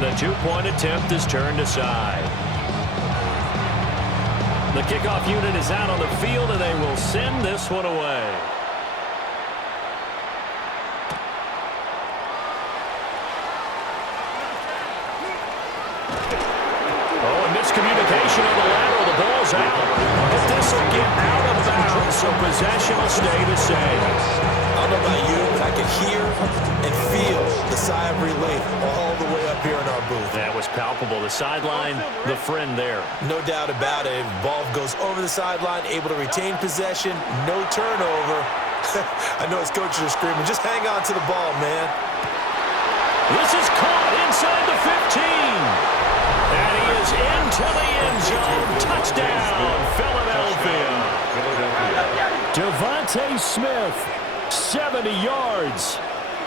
And the two-point attempt is turned aside. The kickoff unit is out on the field, and they will send this one away. Miscommunication on the lateral. The ball's out. But this will get out of bounds, so possession will stay the same. I don't know about you, but I can hear and feel the sigh of relief all the way up here in our booth. That was palpable. The sideline, the friend there. No doubt about it. Ball goes over the sideline, able to retain possession, no turnover. I know his coaches are screaming, just hang on to the ball, man. This is caught inside the 15. And he is into the end zone. Touchdown, Philadelphia. Devontae Smith, 70 yards.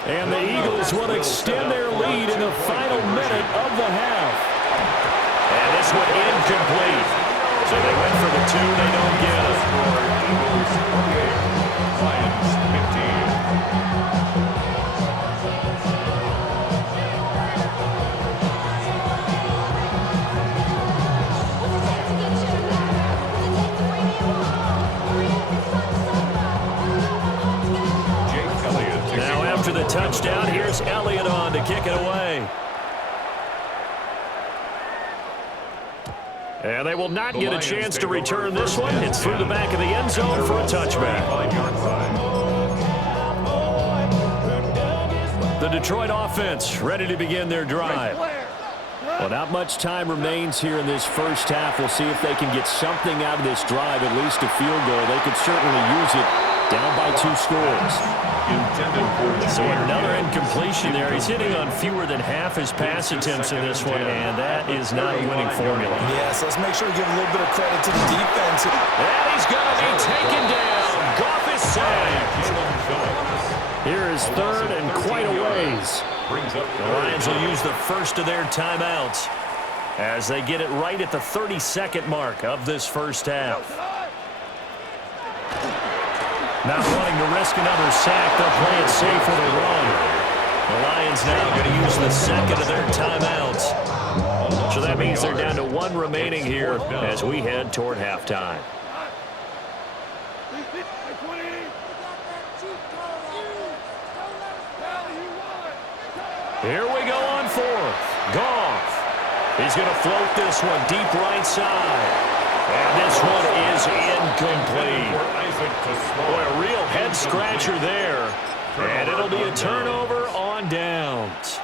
And the Eagles will extend their lead in the final minute of the half. And this one incomplete. So they went for the two. They don't get it. Lions 15. After the touchdown, here's Elliott on to kick it away. And they will not get a chance to return this one. It's through the back of the end zone for a touchback. The Detroit offense ready to begin their drive. Well, not much time remains here in this first half. We'll see if they can get something out of this drive, at least a field goal. They could certainly use it. Down by 2 scores. So another incompletion there. He's hitting on fewer than half his pass attempts in this one, and that is not a winning formula. Yes, let's make sure we give a little bit of credit to the defense. And he's going to be taken down. Goff is sacked. Here is third and quite a ways. The Lions will use the first of their timeouts as they get it right at the 32nd mark of this first half. Not wanting to risk another sack, they'll play it safe with a run. The Lions now going to use the second of their timeouts. So that means they're down to 1 remaining here as we head toward halftime. Here we go on 4th. Goff. He's going to float this one deep right side. And this one is incomplete. Boy, a real head-scratcher there. And it'll be a turnover on downs.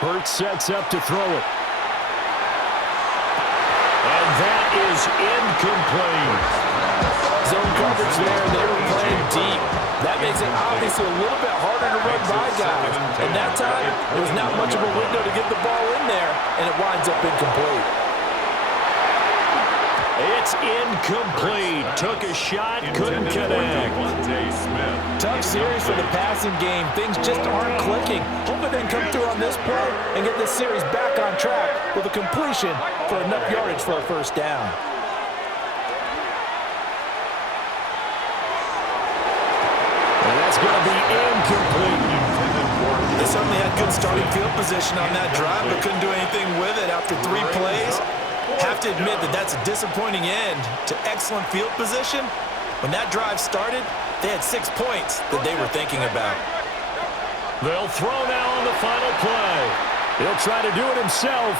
Hurts sets up to throw it. And that is incomplete. Zone coverage there. They were playing deep. That makes it obviously a little bit harder to run by guys. And that time, there was not much of a window to get the ball in there, and it winds up incomplete. It's incomplete. Took a shot, couldn't connect. Tough series for the passing game. Things just aren't clicking. Hoping they can come through on this play and get this series back on track with a completion for enough yardage for a first down. That's going to be incomplete. They certainly had good starting field position on that drive, but couldn't do anything with it after 3 plays. Have to admit that that's a disappointing end to excellent field position. When that drive started, they had 6 points that they were thinking about. They'll throw now on the final play. He'll try to do it himself.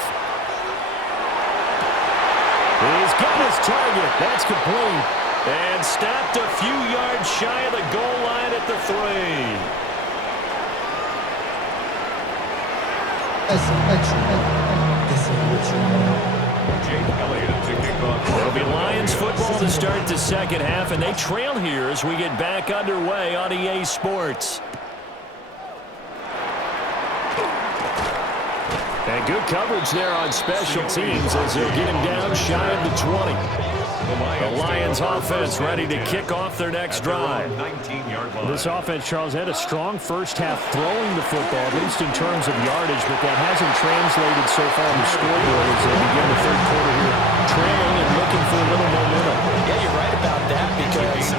He's got his target. That's complete. And stopped a few yards shy of the goal line at the 3. It'll be Lions football to start the second half, and they trail here as we get back underway on EA Sports. And good coverage there on special teams as they'll get him down shy of the 20. The Lions offense ready to kick off their next drive. This offense, Charles, had a strong first half throwing the football, at least in terms of yardage, but that hasn't translated so far on the scoreboard as they begin the third quarter here, trailing and looking for a little momentum. Yeah, you're right about that because,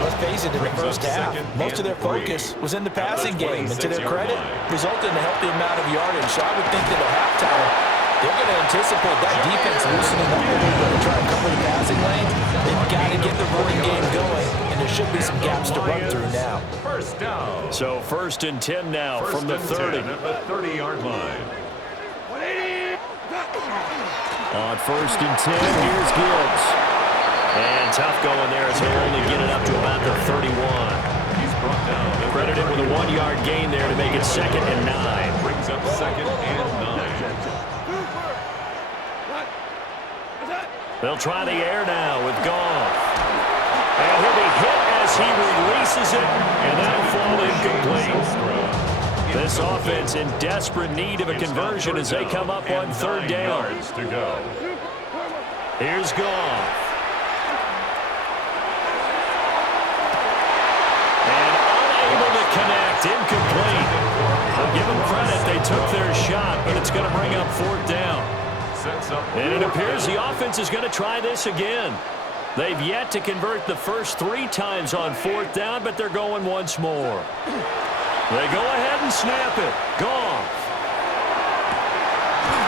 let's face it, in the first half, most of their focus was in the passing game, and to their credit, resulted in a healthy amount of yardage. So I would think that at halftime, they're going to anticipate that defense loosening up a little bit and try to cover the passing lane. They've got to get the running game going, and there should be some gaps to run through now. First down. So 1st and 10 now from the 30. At the 30-yard line. On 1st and 10, here's Gibbs. And tough going there as he'll only get it up to about the 31. He's brought down. Credited with a 1-yard gain there to make it 2nd and 9. Brings up 2nd and 9. They'll try the air now with Goff. And he'll be hit as he releases it, and that'll fall incomplete. This offense in desperate need of a conversion as they come up on 3rd down. Here's Goff. And unable to connect, incomplete. I'll give them credit, they took their shot, but it's going to bring up 4th down. And it appears the offense is going to try this again. They've yet to convert the first 3 times on 4th down, but they're going once more. They go ahead and snap it. Goff.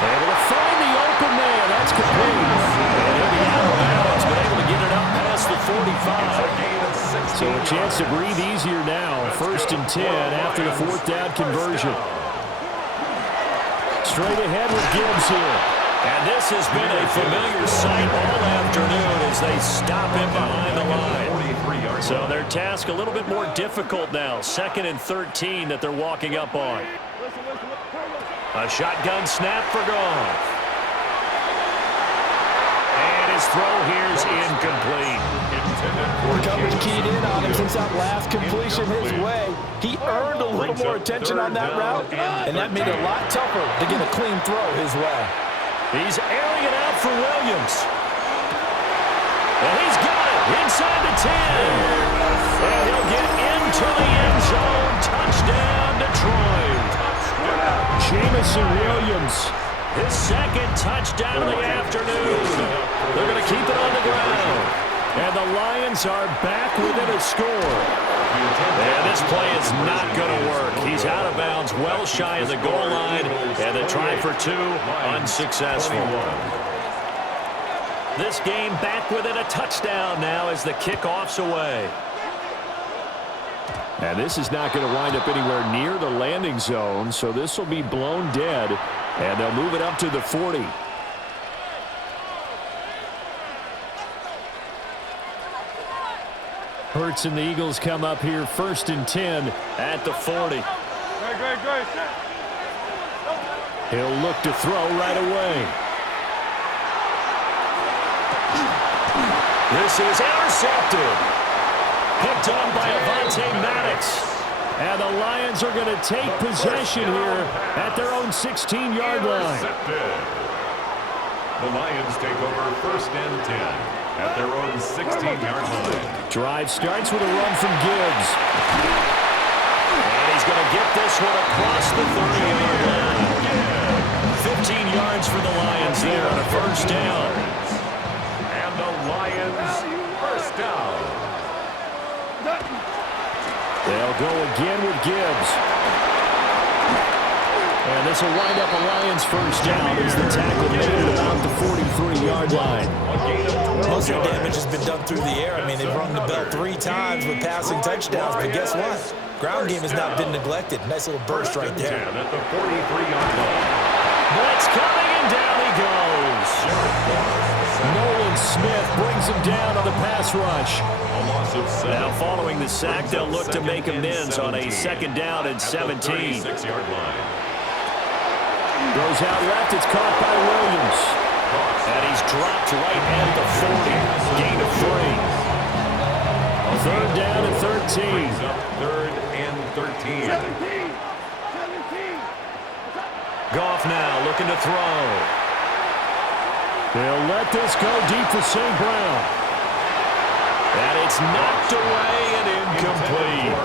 Able to find the open man. That's complete. And he'll be out of bounds, but able to get it up past the 45. So a chance to breathe easier now. 1st and 10 after the 4th down conversion. Straight ahead with Gibbs here. And this has been a familiar sight all afternoon as they stop him behind the line. So their task a little bit more difficult now. 2nd and 13 that they're walking up on. A shotgun snap for Goff. And his throw here's incomplete. Coverage keyed in on him since that last completion his way. He earned a little more attention on that route, and that made it a lot tougher to get a clean throw his way. He's airing it out for Williams. And he's got it inside the 10. And he'll get into the end zone. Touchdown, Detroit. Jamison Williams, his 2nd touchdown of the afternoon. They're going to keep it on the ground. And the Lions are back within a score. And this play is not going to work. He's out of bounds, well shy of the goal line, and the try for 2 unsuccessful. This game back within a touchdown now as the kickoff's away. And this is not going to wind up anywhere near the landing zone, so this will be blown dead, and they'll move it up to the 40. Hurts and the Eagles come up here 1st and 10 at the 40. He'll look to throw right away. This is intercepted. Picked on by Avonte Maddox. And the Lions are going to take possession here at their own 16-yard line. The Lions take over 1st and 10 at their own 16-yard line. Drive starts with a run from Gibbs. And he's going to get this one across the 30-yard line. 15 yards for the Lions there on a 1st down. And the Lions 1st down. They'll go again with Gibbs. And this will wind up a Lions 1st down as the tackle made it about the 43-yard line. Most of the damage has been done through the air. I mean, they've rung the bell 3 times with passing touchdowns, but guess what? Ground game has not been neglected. Nice little burst right there. At the 43-yard line. Blitz coming, and down he goes. Nolan Smith brings him down on the pass rush. Now following the sack, they'll look to make amends on a 2nd down and 17. 36-yard line. Goes out left, it's caught by Williams. And he's dropped right at the 40. Gain of 3. 3rd down and 13. 3rd and 13. Goff now looking to throw. They'll let this go deep for St. Brown. And it's knocked away and incomplete.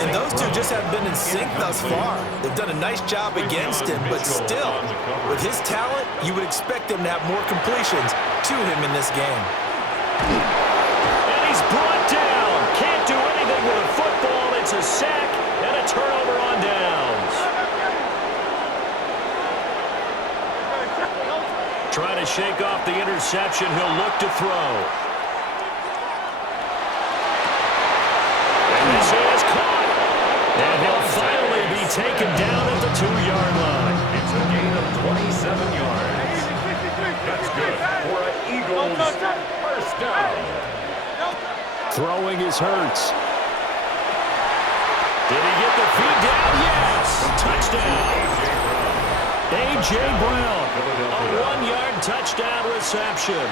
And those two just have been in sync thus far. They've done a nice job against him, but still, with his talent, you would expect him to have more completions to him in this game. And he's brought down. Can't do anything with a football. It's a sack and a turnover on downs. Trying to shake off the interception. He'll look to throw. And this is caught. And he'll finally be taken down at the 2-yard line. It's a gain of 27 yards. That's good for an Eagles first down. Throwing is Hurts. Did he get the feet down? Yes. Touchdown. A.J. Brown, a 1-yard touchdown reception.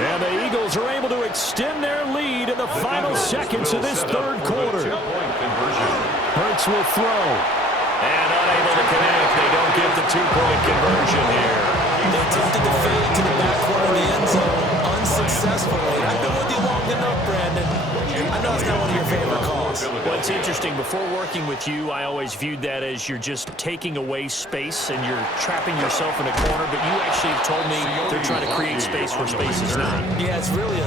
And the Eagles are able to extend their lead in the final seconds of this third quarter. Hurts will throw. And unable to connect. They don't get the 2-point conversion here. They attempted to fade to the back corner of the end zone unsuccessfully. I've been with you long enough, Brandon. I know it's not one of your favorite calls. Well, it's interesting. Before working with you, I always viewed that as you're just taking away space and you're trapping yourself in a corner, but you actually have told me they're trying to create space where space is not. Yeah, it's really a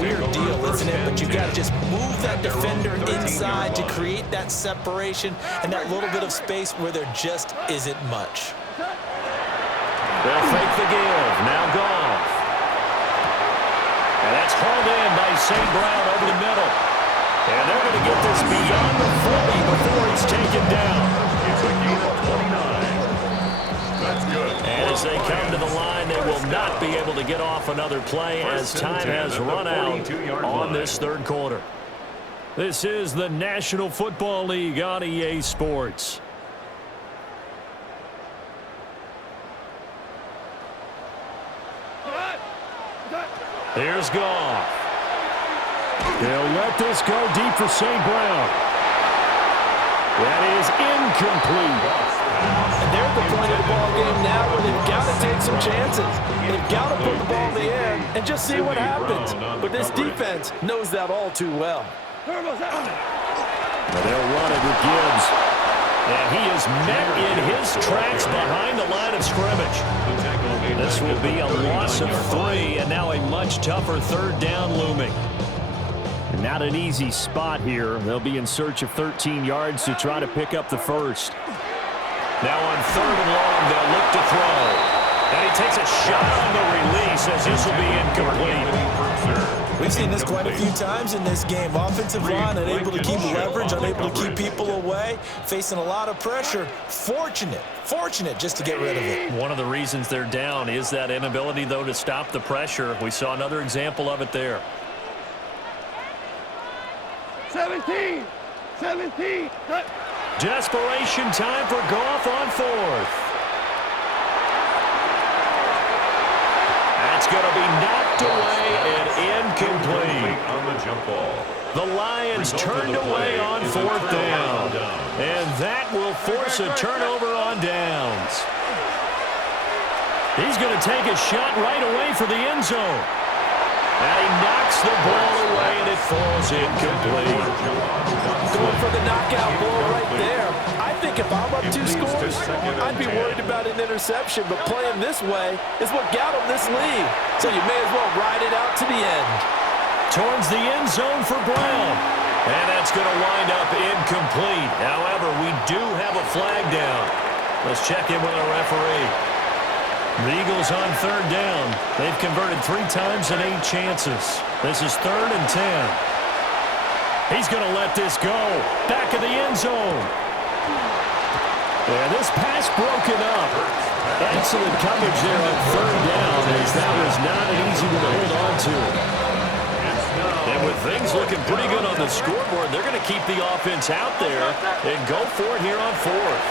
weird deal, isn't it? But you got to just move that defender inside to create that separation and that little bit of space where there just isn't much. They'll fake the give. Now Goff. And that's hauled in by St. Brown over the middle. And they're going to get this beyond the 40 before he's taken down. It's a gain of 29. That's good. And as they come to the line, they will not be able to get off another play as time has run out on this third quarter. This is the National Football League on EA Sports. Here's Goff. They'll let this go deep for St. Brown. That is incomplete. And they're at the point of the ball game now where they've got to take some chances. They've got to put the ball in the air and just see what happens. But this defense knows that all too well. But they'll run it with Gibbs. And he is met in his tracks behind the line of scrimmage. This will be a loss of 3, and now a much tougher third down looming. And not an easy spot here. They'll be in search of 13 yards to try to pick up the first. Now on 3rd and long, they'll look to throw. And he takes a shot on the release as this will be incomplete. We've seen this quite a few times in this game. Offensive line unable to keep leverage, unable to keep people away, facing a lot of pressure. Fortunate just to get rid of it. One of the reasons they're down is that inability, though, to stop the pressure. We saw another example of it there. 17. Desperation time for Goff on 4th. That's going to be knocked away and incomplete. On the jump ball. The Lions turned away on 4th down. And that will force a turnover on downs. He's going to take a shot right away for the end zone. And he knocks the ball away, and it falls incomplete. Going for the knockout blow right there. I think if I'm up 2 scores, I'd be worried about an interception, but playing this way is what got him this lead. So you may as well ride it out to the end. Towards the end zone for Brown. And that's going to wind up incomplete. However, we do have a flag down. Let's check in with our referee. The Eagles on 3rd down. They've converted 3 times and 8 chances. This is 3rd and 10. He's going to let this go. Back of the end zone. And this pass broken up. Excellent coverage there on 3rd down, as that was not an easy one to hold on to. And with things looking pretty good on the scoreboard, they're going to keep the offense out there and go for it here on 4th.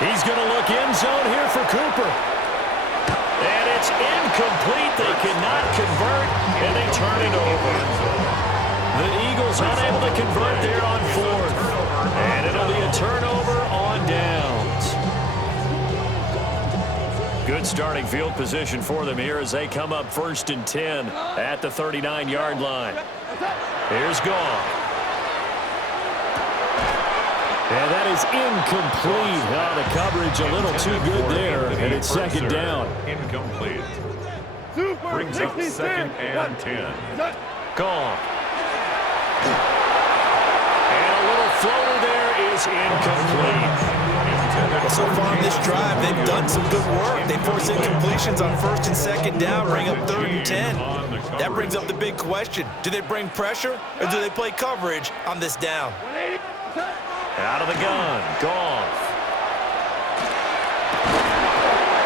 He's going to look end zone here for Cooper. And it's incomplete. They cannot convert, and they turn it over. The Eagles unable to convert there on 4th. And it'll be a turnover on downs. Good Good starting field position for them here as they come up 1st and 10 at the 39-yard line. Here's Goff. And that is incomplete. Oh, the coverage a little too good there, and it's 2nd down. Incomplete. Brings up 2nd and 10. Goff. And a little floater there is incomplete. So far in this drive, they've done some good work. They force incompletions on 1st and 2nd down, bring up 3rd and 10. That brings up the big question. Do they bring pressure, or do they play coverage on this down? Out of the gun, Goff.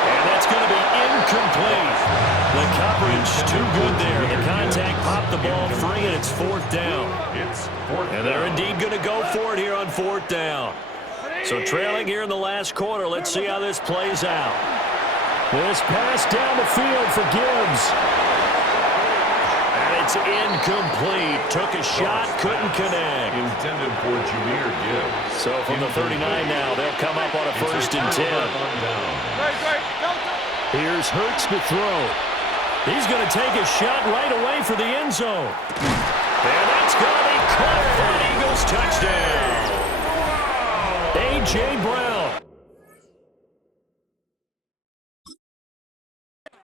And that's going to be incomplete. The coverage too good there. The contact popped the ball free, and it's 4th down. And they're indeed going to go for it here on 4th down. So trailing here in the last quarter. Let's see how this plays out. This pass down the field for Gibbs. And it's incomplete. Took a shot, couldn't connect. Intended for Jameer Gibbs. So from the 39 now, they'll come up on a 1st and 10. Here's Hurts to throw. He's going to take a shot right away for the end zone. And that's going to be caught for an Eagles touchdown. A.J. Brown